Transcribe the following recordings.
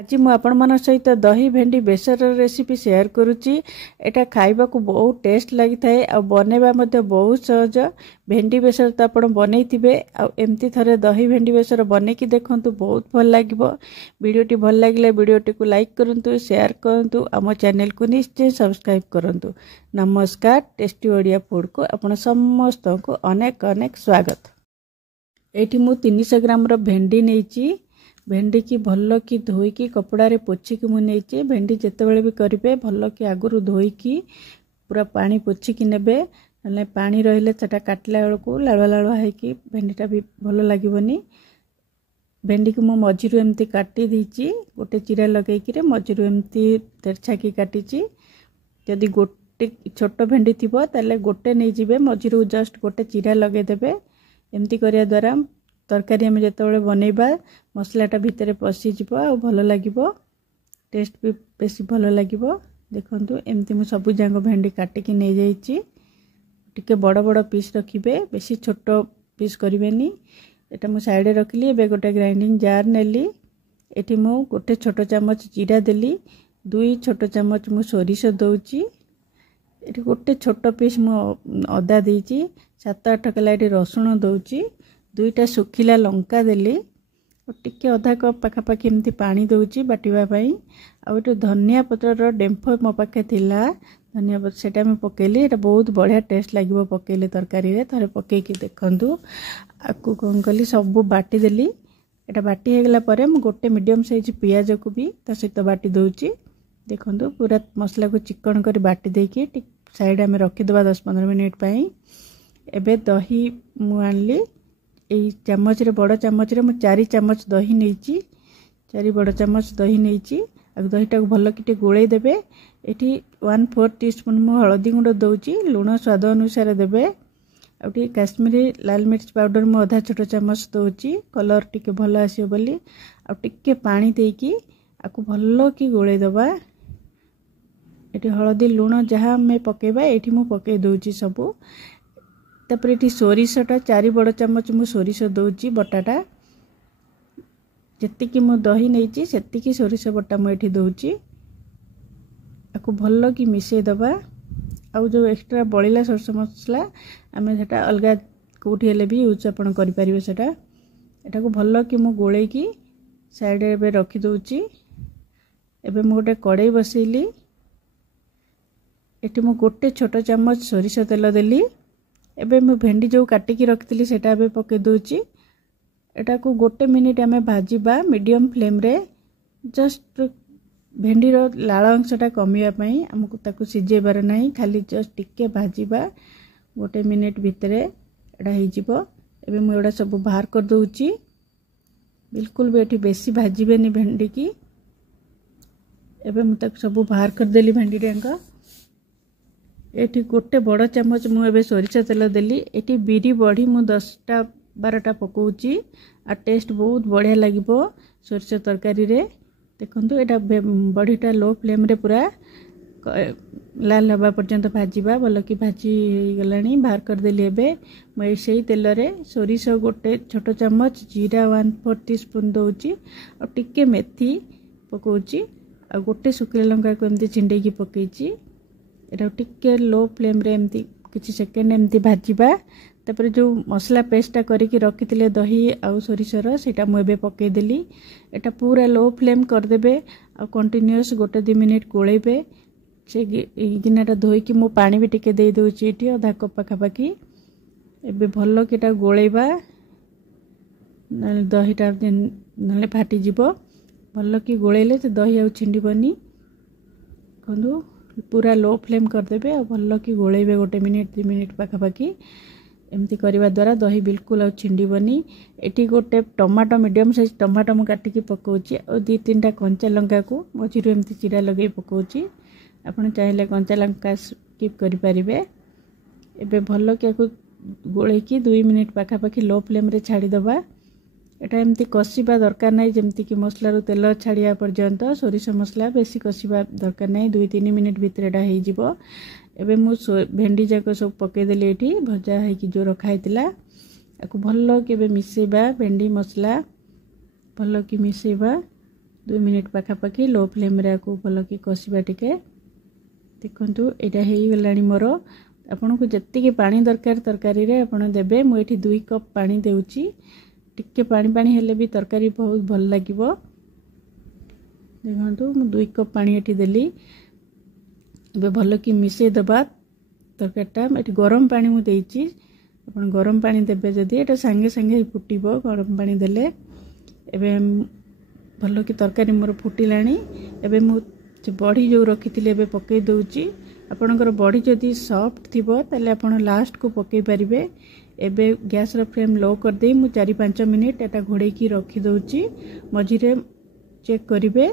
आज मु आपण मन सहित दही भेंडी बेसर रेसिपी शेयर करुच्ची। एटा खाइबा को बहुत टेस्ट लगी थाए आ बनेबा मध्ये बहुत सहज। भेंडी बेसर तो आपण बनैथिबे आ एमती थरे दही भेंडी बेसर बने की देखंतु बहुत भल लागिबो। वीडियोटी भल लागिले वीडियोटी को लाइक करंतु, शेयर करंतु, आम चैनल को निश्चय सब्सक्राइब करंतु। नमस्कार, टेस्टी ओडिया फूड को आपण समस्त को अनेक अनेक स्वागत। एठी मु 300 ग्राम रो भेंडी नेची। भेंडी की भल की धोईकी कपड़ा रे पोछी की मुझे भेंडी जितेबाला भी करेंगे भल की आगुरी धोईकी पूरा पानी पोछी की नेबे ना पानी रहिले सेटा काटला बेल को लालुआ लालुआ है भेंडीटा भी भल लगे। भेंडी को मु मझिरू एमती काटी देची गोटे चिरा लगे मझिरू एमती तेरछा की काटी। जदि गोटे छोट भेंडी थी ताले गोटे नहीं जीवे मझिरू जस्ट गोटे चिरा लगेदेवे। एमती करिया द्वारा तरकारी आम जिते बनइबा मसलाटा भितर पशिज आ भल लगे, टेस्ट भी बेसी भल लगे। देखंतु एमती मु सबु जांग भेंडी काटिकी नहीं जाइछि। टिके बड़ बड़ पीस रखिबे, बेसी छोट पीस करिवेनी। एटा मु साइड रखली। एबे गोटे ग्राइंडिंग जार नेली। एठी मु गोटे छोट चम्मच जीरा देली, 2 छोट चम्मच मु सोरिष दउची। एठी गोटे छोट पीस मु अदा देइछि, 7-8 कला एठी रसुण दउची, 2टा सुखिला लंका देली और टिके अधा कप पाखापाखि एमती पानी दउची बाटिबा पई। आ एटु धनिया पत्र डेम्फ मो पाखे थिला, धनिया पत्र सेटा मैं पकेली। एटा बहुत बढ़िया टेस्ट लागिबो पकेले तरकारी रे। थरे पकेकी देखंतु आकु कोन कली सब बाटी देली। एटा बाटी हे गेला परे मु गोटे मीडियम साइज पियाज को भी ता सहित बाटी दउची। देखंतु पूरा मसला को चिकन करी बाटी देकी टिक साइड में रखि दबा 10-15 मिनिट पई। एबे दही मु आनली। यही चामच रे बड़ चामच रे 4 चामच दही नहीं, 4 बड़ चामच दही नहीं। दहीटा को भल कि गोले देबे। एठी 1/4 टीस्पून मु हळदी गुंड दउची, लूण स्वाद अनुसार देबे। आउटी काश्मीरी लाल मिर्च पाउडर मु आधा छोट चामच दउची, कलर टिके भल आसियो बोली। आ टिके पानी देकी आकु भल कि गोले दबा। एठी हळदी लूण जहाँ मैं पकेबा एठी मु पके दउची सबु। तापर एठी सोरिषटा 4 बड़ चामच मु सोरिष दउची बटाटा। जेतिकी मु दही नेची सेतिकी सोरिष बटा मु एठी दउची। आकु भल्लो की मिसै दबा। आउ जो एक्स्ट्रा बळिला सरस मसला आमे सेटा अलगा कोठी हेले भी यूज आपण करि परिबे। सेटा एटा को भल्लो की मु गोळे की साइड रे बे रखि दउची। एबे मु गोटे कड़ाई बसैली। एठी मु गोटे छोट चामच सोरिष तेल देली। एबे मैं भेंडी जो काटिकी रखी सेटा एबे पके दूची। एटा को गोटे मिनिट आमे भाजीबा मीडियम फ्लेम रे। जस्ट भेंडी रो लाल अंशटा कमिया पई हमकु ताकू सिजेबार नाही, खाली जस्ट टिके भाजीबा गोटे मिनिट भितरे एटा हे जिवो। एबे मैं एडा सब बाहर कर दूची। बिल्कुल भी एठी बेसी भाजीबेनी भेंडी की। एबे मैं ताकू सब बाहर कर देली भेंडी रेंगा। एठी गोटे बड़ चामच मु एबे सोरिष तेल देली। एठी बिरी बड़ी मु 10-12टा पकाउची आ टेस्ट बहुत बढ़िया लागिबो सोरिष तरकारी रे। देखंतु एटा बड़ीटा लो फ्लेम रे पूरा लाल हवा पर्यंत भाजीबा। भल कि भाजी गलानी, बाहर कर देली। एबे मैं सेही तेल रे सोरिष गोटे छोट चामच, जीरा 1/4 टीस्पून दउची और टिके मेथी पकाउची आ गोटे सुखिला लंका को एमती छिंडे की पकेची। एटा टिके लो फ्लेम रे एमती किछि सेकेंड एमती भाजीबा। तापर जो मसला पेस्टा करिकी रखिथिले दही आउ सोरिषर सेटा मु एबे पके देली। एटा पूरा लो फ्लेम कर देबे आ कंटीन्यूअस 1-2 मिनिट गोळेबे। से गिनाटा धोईकी मु पानी भी टिके दे दोची एठी आधा कप पाखापाखि। एबे भल्लो किटा गोळेबा न दहीटा नले फाटी जिवो। भल्लो कि गोळेले से दही आउ छिंडीबनी। कंदु पूरा लो फ्लेम कर देबे आ भल्लो कि गोळेबे 1 मिनिट 2 मिनिट पाखापाखि। एमती करबा द्वारा दही बिल्कुल आ छिंडीबनी। एठी गोटे टमाटो मीडियम साइज टमाटो मु काटिकी पकाउची और 2-3टा कंचा लंका को मझिरु एमती चिरा लगे पकाउची। आपण चाहिले कंचा लंका स्किप करि परिबे। एबे भल्लो कि आकु गोळेकी 2 मिनिट पाखापाखि लो फ्लेम रे छाड़ी दबा। एटा एमती कसिबा दरकार नाही, जेमती कि मसला रो तेल छाड़िया पर्यंत सोरिष मसला बेसी कसिबा दरकार नाही। 2-3 मिनिट भितर एटा हे जिवो। एबे मु भेंडी जाको सब पके देले एठी भजा है कि जो रखा हैतिला। आकु भल्लो कि एबे मिसेबा भेंडी मसला भल्लो कि मिसेबा। 2 मिनिट पाखापाखि लो फ्लेम रे को भल कि कषिबा टिके देखंतु एटा हेई गलानी मोर आपन को जत्ती के पानी दरकार तरकारी रे आपन देबे मु एठी 2 कप पानी देउची टिके पानी पानी हेले भी तरकारी बहुत भल लागिवो देखंतु मु 2 कप पानी एठी देली एबे भल कि मिसे दबा तरकारीटा एठी गरम पानी मु देइची अपन गरम पानी देबे जदी एटा संगे संगे फुटिबो गरम पानी देले एबे भल कि तरकारी मोर फुटिलाणी एबे मु बड़ी जो रखिथिले एबे पकई दउची आपनकर बड़ी जदी सॉफ्ट थिबो तले आपण लास्ट को पकई परिबे एबे गैस रो फ्लेम लो कर दे मु 4-5 मिनिट एटा घोड़े की रखी दउची मझिरे चेक करिवे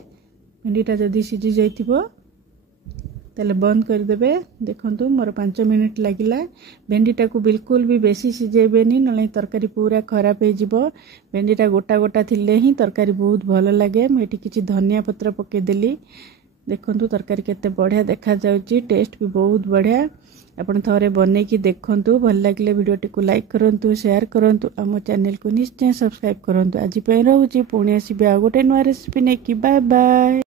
भेंडीटा जदी सिझी जाइथिबो तले बंद कर देबे देखंतु मोर 5 मिनिट लागिला भेंडीटा को बिल्कुल भी बेसी सिझेबेनी नले तरकारी पूरा खराब हे जिवो भेंडीटा गोटा गोटा थिले ही तरकारी बहुत भलो लागे मेटी किछि धनिया पत्र पके देली देखंतु तरकारी केते बढ़िया देखा जाउची टेस्ट भी बहुत बढ़िया आपण थोरे बने की देखंतु भल लागले वीडियो को लाइक करंतु शेयर करंतु हम चैनल को निश्चय सब्सक्राइब करंतु आज पे रहउची पुणी आसीबे आ गोटे नवा रेसिपी ने की बाय बाय।